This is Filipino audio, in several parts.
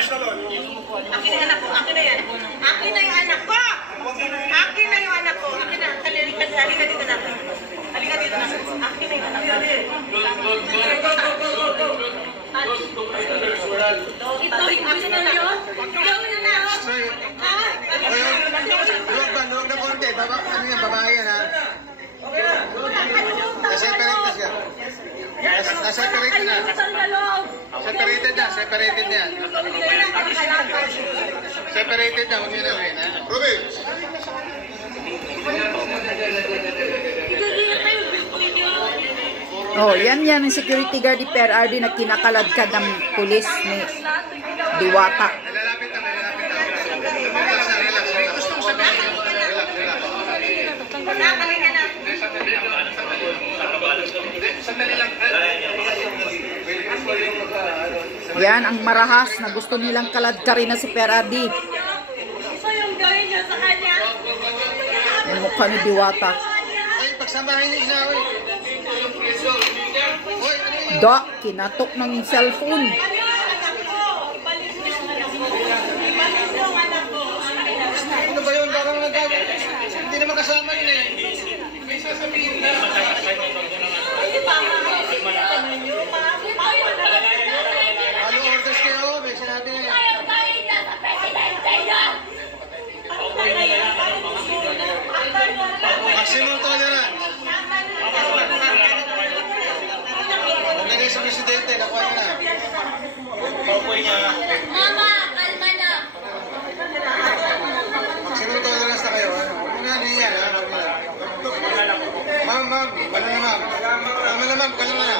Akin na yung anak ko. Akin na yan. Akin na yung anak ko. Akin na yung anak ko. Akin na. Halika dito natin. Halika dito natin. Akin na yung anak ko. Ito yung gusto nyo? Gawin na na. Huwag na konti. Ano yan? Babae yan ha? Separate na siya. Separate na. Separated na. Separated na yan. Separated na. Huwag nyo na rin ha? Ruby! Oh, yan ang security guard ni PRRD na kinakaladkad ng pulis ni Diwata. Yan ang marahas na gusto nilang kaladkarin na si PRRD. Yung mukha ni Diwata. Da, kinatok ng cellphone. Ano ba yun? Parang hindi naman kasama yun eh. May sasabihin na. Ano orders kayo? May sinabi na yan. Maximum tolerance. Huwag sa presidente, nakuha nyo na. Mama, kalma na. Maximum tolerance na kayo. Huwag na yan. Ma'am, wala na ma'am. Kalma na ma'am, kalma na.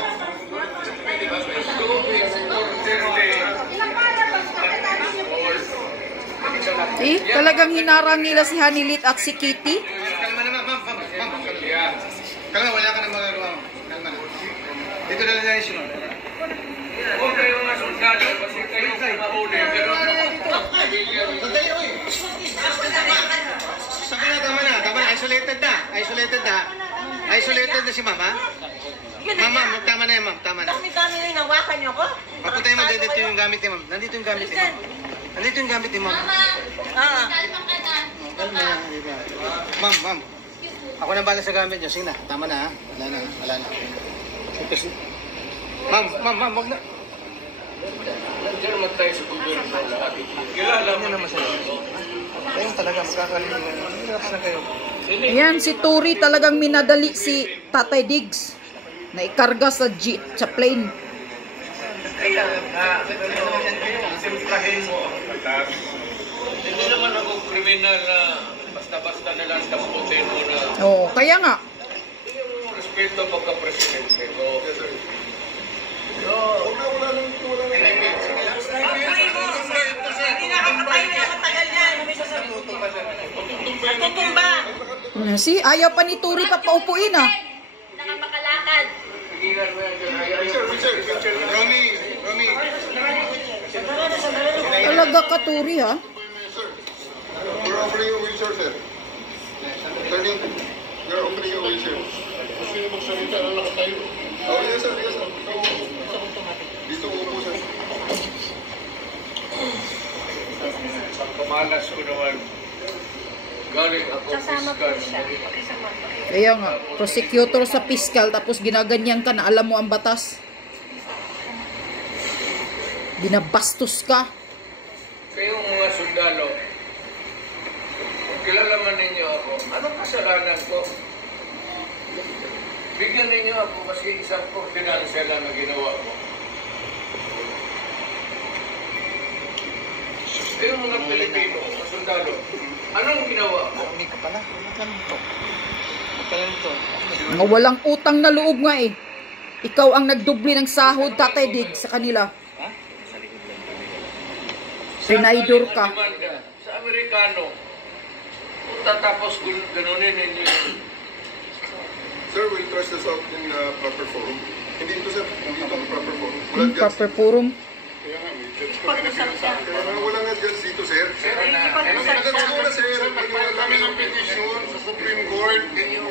Talagang hinarang nila si Hanilit at si Kitty. Kalma na ma'am, kalma, wala ka na magagawa mo. Kalma na. Dito na lang yung sunod. Huwag kayo nga sundalo kasi kayo mahuli. Sandali, uy! Sabi na, tama na. Isolated na. Isolated na si mama. Mama, tama na yan, ma'am. Tama na. Dami-dami na yung nawakan niyo ko. Papuntayin mo, dito yung gamit ni ma'am. Nandito yung gamit ni ma'am. Nandito yung gamit ni ma'am. Kalma na, di ba? Ma'am. Ako na bala sa gamit niyo. Sige na, tama na ha. Wala na. Ma'am, wag na. Nandiyan naman tayo sa gobyerno lahat. Kilala mo naman sila. Ayun talaga, magkakalimutan. Relax na kayo. Ayan, si Turi talagang minadali si Tatay Diggs na ikarga sa plane. Kaya simplahin mo ang batas. Hindi naman ako kriminal na basta-basta na lang taputin mo na. Oo, kaya nga. Respeto pagka-presidente ko. Hindi nakakatayo na matagal yan. Tutumba. Ayaw pa ni Turi pa paupuin ah. Nakamakalakad. Romy. Talaga ka Turi ha. We're offering you a wheelchair, sir. We're offering you a wheelchair. Kasi magsalita na nakatayo. Oh, yes, sir. Dito upo, sir. Ang kamalas ko naman. Galing ako fiskal. Kaya nga, prosecutor sa piskal tapos ginaganyan ka na alam mo ang batas. Binabastos ka. Kayong mga sundalo, kilala man ninyo ako, anong kasalanan ko? Bigyan ninyo ako kasi isang ordinansya lang na ginawa ko. Kayong mga Pilipino, mga sundalo, anong ginawa ko? Marami ka pala. Matalento. Mga walang utang na loob nga eh. Ikaw ang nagdubli ng sahod, Tatay Dig, sa kanila. Pinaidor ka. Sa Amerikano, tapos ganunin ninyo. Sir, we'll trust this out in proper forum. Hindi ito, sir. Hindi ito ang proper forum. Proper forum. Kaya nga, may judge pa pinapinasa. Kaya nga, wala nga judge dito, sir. Ipag-usap Judge ko na, sir. Pag wala namin ang petition sa Supreme Court, ganyan.